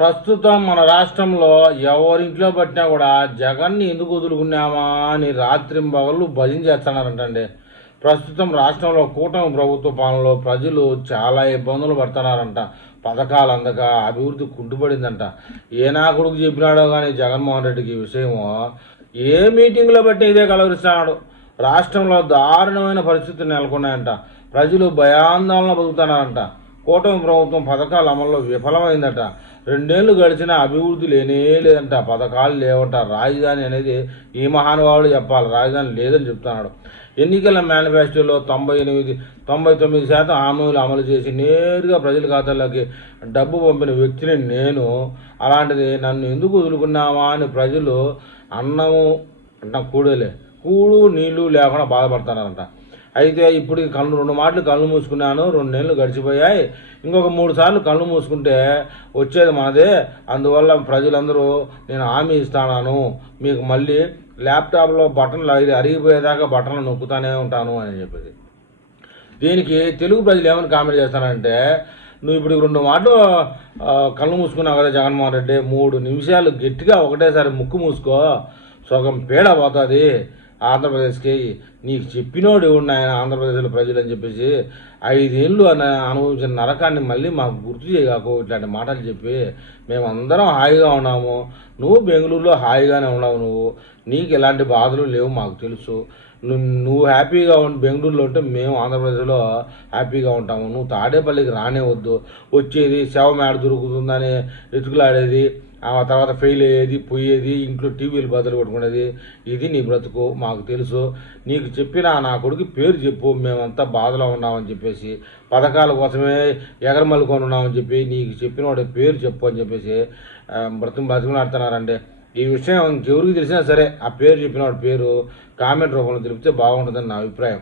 ప్రస్తుతం మన రాష్ట్రంలో ఎవరింట్లో పట్టినా కూడా జగన్ని ఎందుకు వదులుకున్నామా అని రాత్రింబగళ్ళు భజన చేస్తున్నారంటండి. ప్రస్తుతం రాష్ట్రంలో కూటమి ప్రభుత్వ పాలనలో ప్రజలు చాలా ఇబ్బందులు పడుతున్నారంట. పథకాలు అందక అభివృద్ధి కుంటుపడిందంట. ఏ నా కొడుకు చెప్పినాడో కానీ జగన్మోహన్ రెడ్డికి ఈ విషయము ఏ మీటింగ్లో బట్టి ఇదే కలవరిస్తున్నాడు. రాష్ట్రంలో దారుణమైన పరిస్థితులు నెలకొన్నాయంట. ప్రజలు భయాందోళన బతుకుతున్నారంట. కూటమి ప్రభుత్వం పథకాల అమల్లో విఫలమైందట. 2 ఏళ్ళు గడిచినా అభివృద్ధి లేనే లేదంట. పథకాలు లేవంట. రాజధాని అనేది ఈ మహానుభావుడు చెప్పాలి, రాజధాని లేదని చెప్తున్నాడు. ఎన్నికల మేనిఫెస్టోలో 99% హామీలు అమలు చేసి నేరుగా ప్రజల ఖాతాల్లోకి డబ్బు పంపిన వ్యక్తిని నేను. అలాంటిది నన్ను ఎందుకు వదులుకున్నామా అని ప్రజలు అన్నము అంట కూడు నీళ్లు లేకుండా బాధపడుతున్నారంట. అయితే ఇప్పుడు కళ్ళు 2 మాటలు కళ్ళు మూసుకున్నాను, 2 నెలలు గడిచిపోయాయి, ఇంకొక 3 సార్లు కళ్ళు మూసుకుంటే వచ్చేది మనదే. అందువల్ల ప్రజలందరూ నేను హామీ ఇస్తాను, మీకు మళ్ళీ ల్యాప్టాప్లో బటన్లు అరిగిపోయేదాకా బటన్లు నొక్కుతానే ఉంటాను అని చెప్పేది. దీనికి తెలుగు ప్రజలు ఏమని కామెంట్ చేస్తారంటే, నువ్వు ఇప్పుడు 2 మాటలు కళ్ళు మూసుకున్నావు కదా జగన్మోహన్ రెడ్డి, 3 నిమిషాలు గట్టిగా ఒకటేసారి ముక్కు మూసుకో, సగం పీడ పోతుంది ఆంధ్రప్రదేశ్కి. నీకు చెప్పినోడు ఎవడు ఆయన ఆంధ్రప్రదేశ్లో ప్రజలు అని చెప్పేసి 5 ఏళ్ళు అనుభవించిన నరకాన్ని మళ్ళీ మాకు గుర్తు చేయగాకు ఇట్లాంటి మాటలు చెప్పి. మేమందరం హాయిగా ఉన్నాము, నువ్వు బెంగళూరులో హాయిగానే ఉన్నావు, నీకు ఎలాంటి బాధలు లేవు మాకు తెలుసు. నువ్వు హ్యాపీగా బెంగళూరులో ఉంటే మేము ఆంధ్రప్రదేశ్లో హ్యాపీగా ఉంటాము. నువ్వు తాడేపల్లికి రానే వద్దు, వచ్చేది శవం మేడ దొరుకుతుందని ఎతుకులాడేది, ఆ తర్వాత ఫెయిల్ అయ్యేది, పోయేది, ఇంట్లో టీవీలు బదులు కొట్టుకునేది, ఇది నీ బ్రతుకు మాకు తెలుసు. నీకు చెప్పిన నా కొడుకు పేరు చెప్పు, మేమంతా బాధలో ఉన్నామని చెప్పేసి, పథకాల కోసమే ఎగరమల్లుకొని ఉన్నామని చెప్పి నీకు చెప్పిన వాడి పేరు చెప్పు అని చెప్పేసి బతుకులాడుతున్నారండి. ఈ విషయం ఎవరికి తెలిసినా సరే ఆ పేరు చెప్పిన వాడి పేరు కామెంట్ రూపంలో తెలిపితే బాగుంటుందని నా అభిప్రాయం.